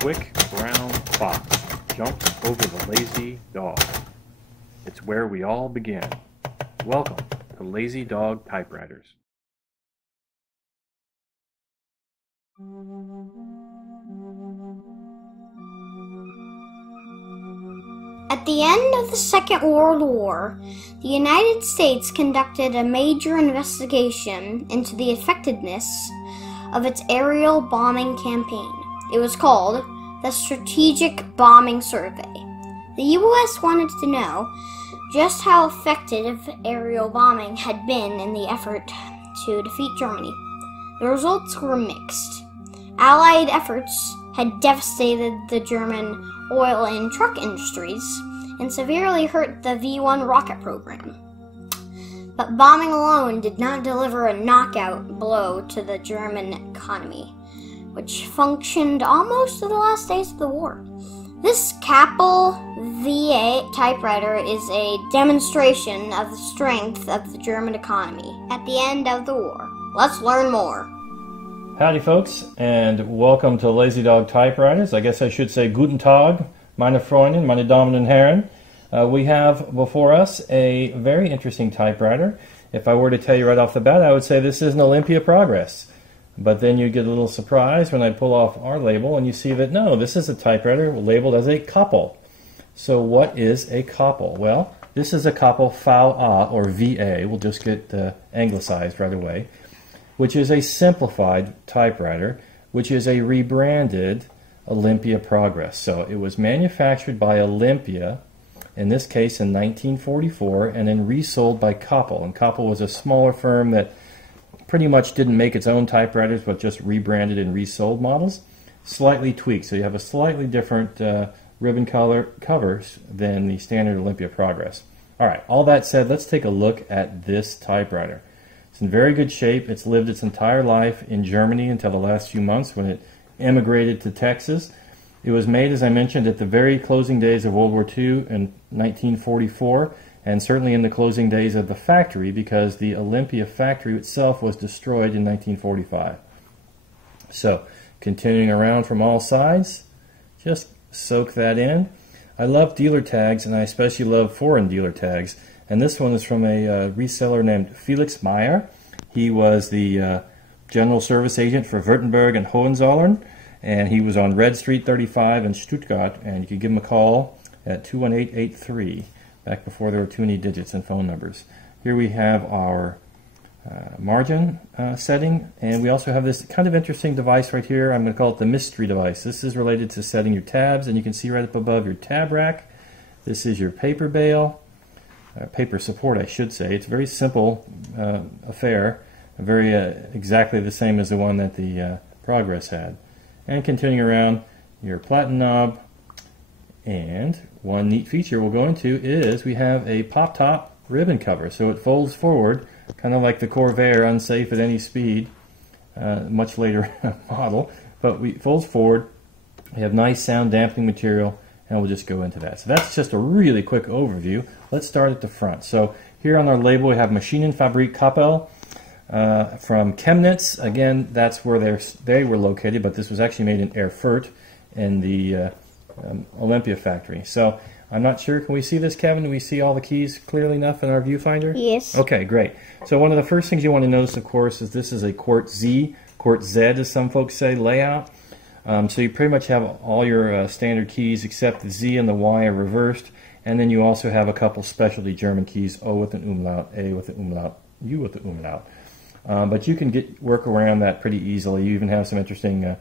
quick brown fox jumps over the lazy dog. It's where we all begin. Welcome to Lazy Dog Typewriters. At the end of the Second World War, the United States conducted a major investigation into the effectiveness of its aerial bombing campaign. It was called the Strategic Bombing Survey. The U.S. wanted to know just how effective aerial bombing had been in the effort to defeat Germany. The results were mixed. Allied efforts had devastated the German oil and truck industries and severely hurt the V-1 rocket program. But bombing alone did not deliver a knockout blow to the German economy, which functioned almost to the last days of the war. This Kappel VA typewriter is a demonstration of the strength of the German economy at the end of the war. Let's learn more. Howdy folks, and welcome to Lazy Dog Typewriters. I guess I should say Guten Tag, meine Freundin, meine Damen und Herren. We have before us a very interesting typewriter. If I were to tell you right off the bat, I would say this is an Olympia Progress. But then you get a little surprise when I pull off our label and you see that no, this is a typewriter labeled as a Kappel. So what is a Kappel? Well, this is a Kappel VA, or VA, we'll just get anglicized right away, which is a simplified typewriter, which is a rebranded Olympia Progress. So it was manufactured by Olympia, in this case in 1944, and then resold by Kappel. And Kappel was a smaller firm that pretty much didn't make its own typewriters, but just rebranded and resold models, slightly tweaked. So you have a slightly different ribbon color covers than the standard Olympia Progress. All right, all that said, let's take a look at this typewriter. It's in very good shape. It's lived its entire life in Germany until the last few months when it immigrated to Texas. It was made, as I mentioned, at the very closing days of World War II in 1944, and certainly in the closing days of the factory, because the Olympia factory itself was destroyed in 1945. So, continuing around from all sides, just soak that in. I love dealer tags, and I especially love foreign dealer tags. And this one is from a reseller named Felix Meyer. He was the general service agent for Württemberg and Hohenzollern, and he was on Red Street 35 in Stuttgart, and you could give him a call at 218-83, back before there were too many digits and phone numbers. Here we have our margin setting, and we also have this kind of interesting device right here. I'm going to call it the mystery device. This is related to setting your tabs, and you can see right up above your tab rack. This is your paper bail. Paper support, I should say. It's a very simple affair, very exactly the same as the one that the Progress had. And continuing around, your platen knob, and one neat feature we'll go into is we have a pop-top ribbon cover. So it folds forward, kind of like the Corvair, unsafe at any speed, much later model, but it folds forward. We have nice sound dampening material, and we'll just go into that. So that's just a really quick overview. Let's start at the front. So here on our label we have Maschinenfabrik Kappel from Chemnitz. Again, that's where they were located, but this was actually made in Erfurt in the Olympia factory. So I'm not sure, can we see this, Kevin? Do we see all the keys clearly enough in our viewfinder? Yes. Okay, great. So one of the first things you want to notice, of course, is this is a Quart Z, Quart Z as some folks say, layout. So you pretty much have all your standard keys except the Z and the Y are reversed, and then you also have a couple specialty German keys, O with an umlaut, A with an umlaut, U with the umlaut. But you can work around that pretty easily. You even have some interesting,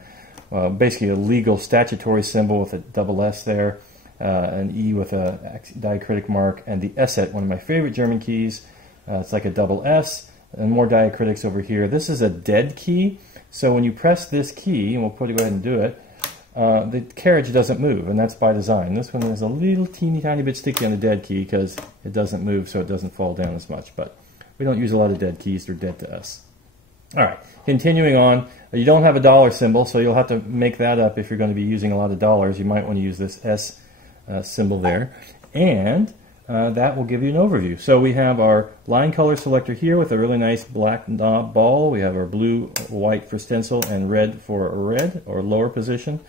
basically a legal statutory symbol with a double S there, an E with a diacritic mark, and the Esset, one of my favorite German keys. It's like a double S, and more diacritics over here. This is a dead key, so when you press this key, and we'll go ahead and do it, the carriage doesn't move, and that's by design. This one is a little teeny tiny bit sticky on the dead key because it doesn't move, so it doesn't fall down as much. But we don't use a lot of dead keys. They're dead to us. All right, continuing on, you don't have a dollar symbol, so you'll have to make that up if you're going to be using a lot of dollars. You might want to use this S symbol there, and that will give you an overview. So we have our line color selector here with a really nice black knob ball. We have our blue, white for stencil, and red for red, or lower position.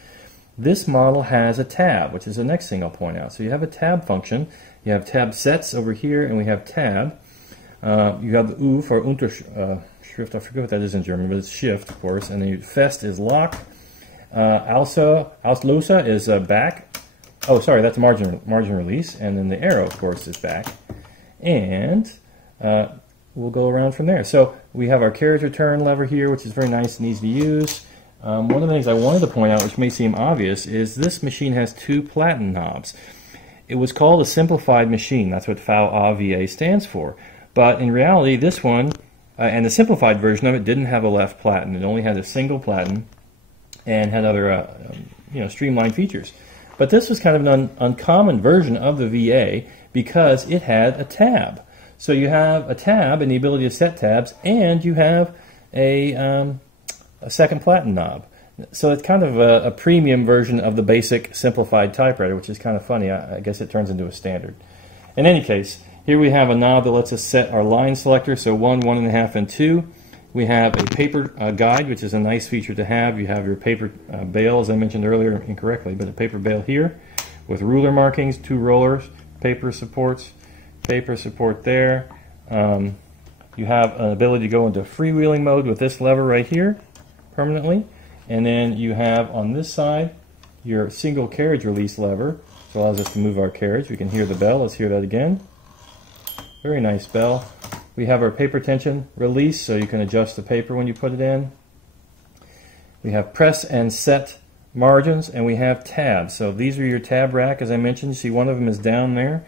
this model has a tab, which is the next thing I'll point out. So you have a tab function. You have tab sets over here, and we have tab. You have the U for Unterschrift. I forget what that is in German, but it's shift, of course. And then Fest is lock. Auslöser is back. Oh, sorry, that's margin release. And then the arrow, of course, is back. And we'll go around from there. So we have our carriage return lever here, which is very nice and easy to use. One of the things I wanted to point out, which may seem obvious, is this machine has 2 platen knobs. It was called a simplified machine. That's what VA stands for. But in reality, this one, and the simplified version of it, didn't have a left platen. It only had a single platen and had other streamlined features. But this was kind of an uncommon version of the VA because it had a tab. So you have a tab and the ability to set tabs, and you have a second platen knob. So it's kind of a premium version of the basic simplified typewriter, which is kind of funny. I guess it turns into a standard. In any case, here we have a knob that lets us set our line selector, so 1, 1.5, and 2. We have a paper guide, which is a nice feature to have. You have your paper bail, as I mentioned earlier incorrectly, but a paper bail here with ruler markings, 2 rollers, paper supports, paper support there. You have an ability to go into freewheeling mode with this lever right here permanently. And then you have on this side your single carriage release lever, which allows us to move our carriage. We can hear the bell. Let's hear that again. Very nice bell. We have our paper tension release, so you can adjust the paper when you put it in. We have press and set margins, and we have tabs. So these are your tab rack, as I mentioned. You see one of them is down there.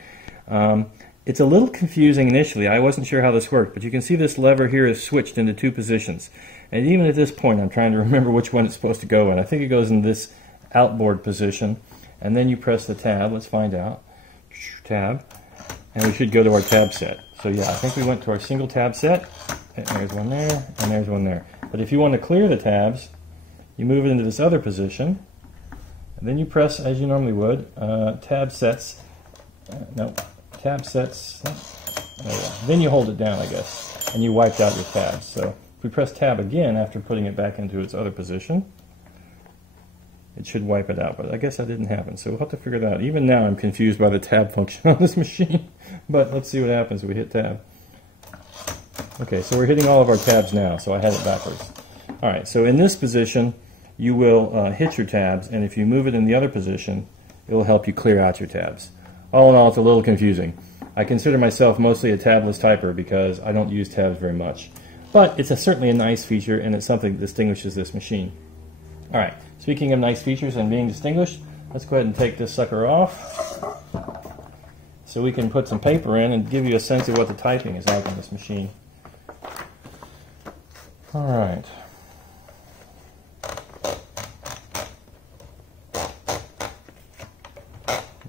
It's a little confusing initially. I wasn't sure how this worked, but you can see this lever here is switched into 2 positions. And even at this point, I'm trying to remember which one it's supposed to go in. I think it goes in this outboard position. And then you press the tab. Let's find out. Tab. And we should go to our tab set. So yeah, I think we went to our single tab set. And there's one there, and there's one there. But if you want to clear the tabs, you move it into this other position. And then you press, as you normally would, tab sets. Tab sets. Then you hold it down, I guess. And you wiped out your tabs. So if we press tab again after putting it back into its other position, it should wipe it out, but I guess that didn't happen, so we'll have to figure that out. Even now I'm confused by the tab function on this machine, but let's see what happens if we hit tab. Okay, so we're hitting all of our tabs now, so I had it backwards. Alright, so in this position you will hit your tabs, and if you move it in the other position, it will help you clear out your tabs. All in all, it's a little confusing. I consider myself mostly a tabless typer because I don't use tabs very much. But it's certainly a nice feature, and it's something that distinguishes this machine. Alright, speaking of nice features and being distinguished, let's go ahead and take this sucker off so we can put some paper in and give you a sense of what the typing is like on this machine. Alright.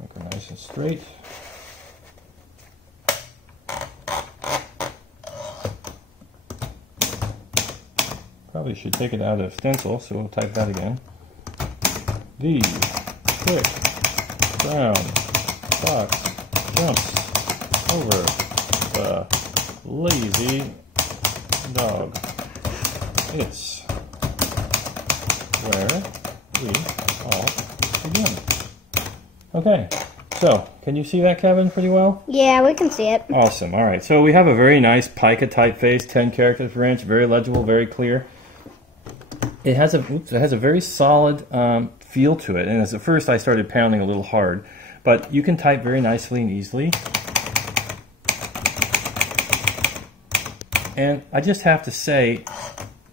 Make it nice and straight. Probably should take it out of stencil, so we'll type that again. The quick brown fox jumps over the lazy dog. It's where we all begin. Okay, so can you see that, Kevin, pretty well? Yeah, we can see it. Awesome. All right, so we have a very nice pica typeface, 10 characters per inch, very legible, very clear. It has a very solid feel to it, and at first I started pounding a little hard, but you can type very nicely and easily. And I just have to say,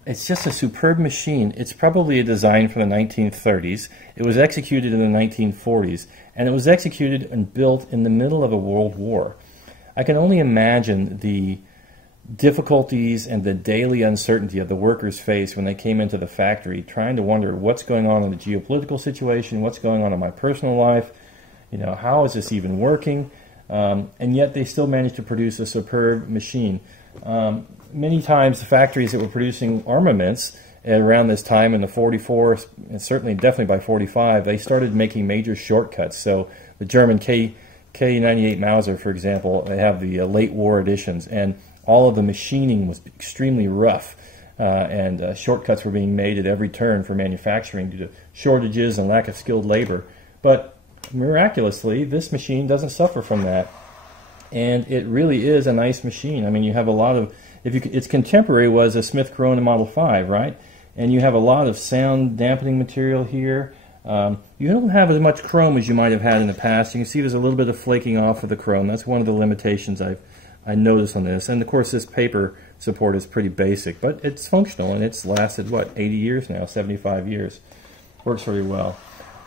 it's just a superb machine. It's probably a design from the 1930s. It was executed in the 1940s, and it was executed and built in the middle of a world war. I can only imagine the difficulties and the daily uncertainty of the workers faced when they came into the factory, trying to wonder what's going on in the geopolitical situation, what's going on in my personal life, how is this even working? And yet they still managed to produce a superb machine. Many times the factories that were producing armaments around this time in the 44, and certainly definitely by 45, they started making major shortcuts. So the German K98 Mauser, for example, they have the late war editions, and all of the machining was extremely rough. and shortcuts were being made at every turn for manufacturing due to shortages and lack of skilled labor. But miraculously, this machine doesn't suffer from that, and it really is a nice machine. I mean, you have a lot of, its contemporary was a Smith Corona Model 5, right? And you have a lot of sound dampening material here. You don't have as much chrome as you might have had in the past. You can see there's a little bit of flaking off of the chrome. That's one of the limitations I noticed on this. And of course, this paper support is pretty basic, but it's functional, and it's lasted, what, 80 years now, 75 years. Works very well.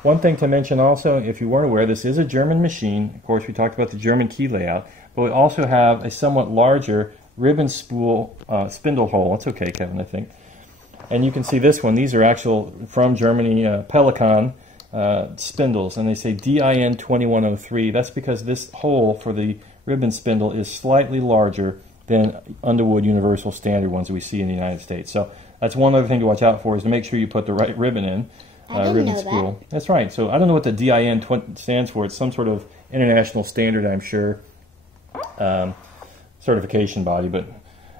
One thing to mention also, if you weren't aware, this is a German machine. Of course, we talked about the German key layout, but we also have a somewhat larger ribbon spool spindle hole. That's okay, Kevin, I think. And you can see this one. These are actual, from Germany, Pelikan spindles, and they say DIN 2103. That's because this hole for the ribbon spindle is slightly larger than Underwood Universal Standard ones we see in the United States. So that's one other thing to watch out for, is to make sure you put the right ribbon in. Ribbon spool. That's right. So I don't know what the DIN stands for. It's some sort of international standard, I'm sure, certification body, but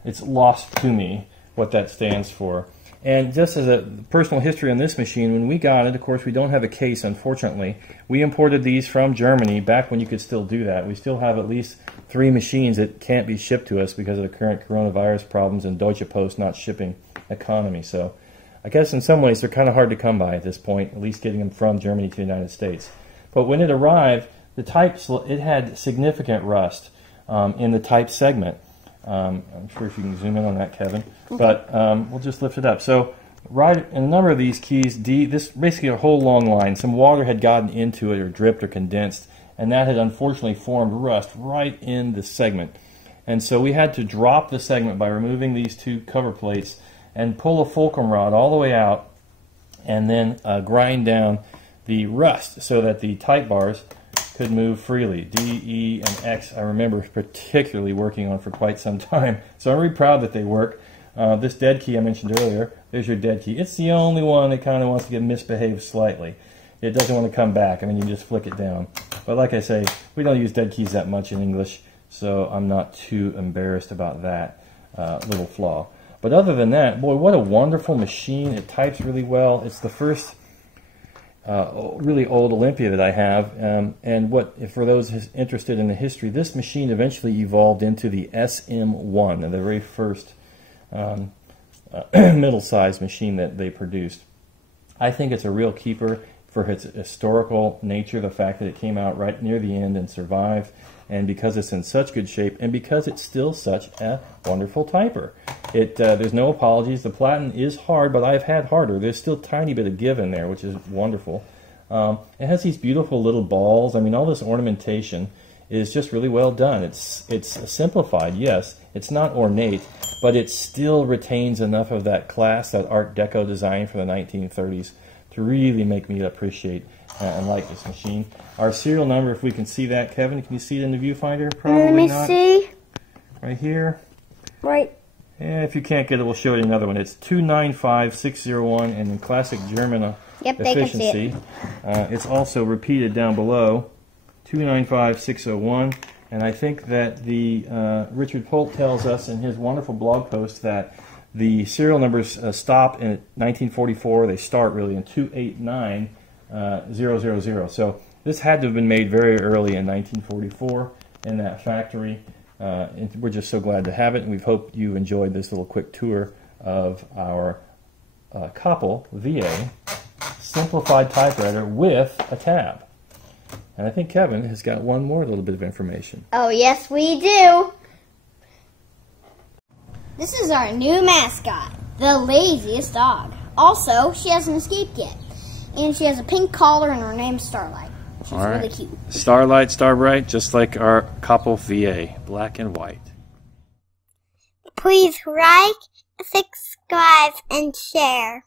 it's lost to me what that stands for. And just as a personal history on this machine, when we got it, of course, we don't have a case, unfortunately. We imported these from Germany back when you could still do that. We still have at least 3 machines that can't be shipped to us because of the current coronavirus problems and Deutsche Post not shipping economy. So I guess in some ways they're kind of hard to come by at this point, at least getting them from Germany to the United States. But when it arrived, the type, it had significant rust in the type segment. I'm sure if you can zoom in on that, Kevin. But we'll just lift it up. So right in a number of these keys, this basically a whole long line. Some water had gotten into it or dripped or condensed, and that had unfortunately formed rust right in the segment. And so we had to drop the segment by removing these 2 cover plates and pull a fulcrum rod all the way out, and then grind down the rust so that the type bars could move freely. D, E, and X I remember particularly working on for quite some time. So I'm really proud that they work. This dead key I mentioned earlier, there's your dead key. It's the only one that kind of wants to get misbehaved slightly. It doesn't want to come back. I mean, you just flick it down. But like I say, we don't use dead keys that much in English, so I'm not too embarrassed about that little flaw. But other than that, boy, what a wonderful machine. It types really well. It's the first really old Olympia that I have. And for those interested in the history, this machine eventually evolved into the SM1, the very first middle-sized machine that they produced. I think it's a real keeper for its historical nature, the fact that it came out right near the end and survived, and because it's in such good shape, and because it's still such a wonderful typer. There's no apologies. The platen is hard, but I've had harder. There's still a tiny bit of give in there, which is wonderful. It has these beautiful little balls. I mean, all this ornamentation is just really well done. It's simplified, yes. It's not ornate, but it still retains enough of that class, that Art Deco design from the 1930s, to really make me appreciate and like this machine. Our serial number, if we can see that, Kevin, can you see it in the viewfinder? Probably not. Let me see. Right here. Right. And if you can't get it, we'll show you another one. It's 295601, and in classic German efficiency. It's also repeated down below, 295601. And I think that the Richard Polt tells us in his wonderful blog post that the serial numbers stop in 1944. They start really in 289000. So this had to have been made very early in 1944 in that factory. And we're just so glad to have it, and we hope you enjoyed this little quick tour of our Kappel VA simplified typewriter with a tab. And I think Kevin has got one more little bit of information. Oh, yes, we do. This is our new mascot, the laziest dog. Also, she has an escape kit, and she has a pink collar, and her name's Starlight. She's really cute. Starlight, Starbright, just like our Kappel VA, black and white. Please like, subscribe, and share.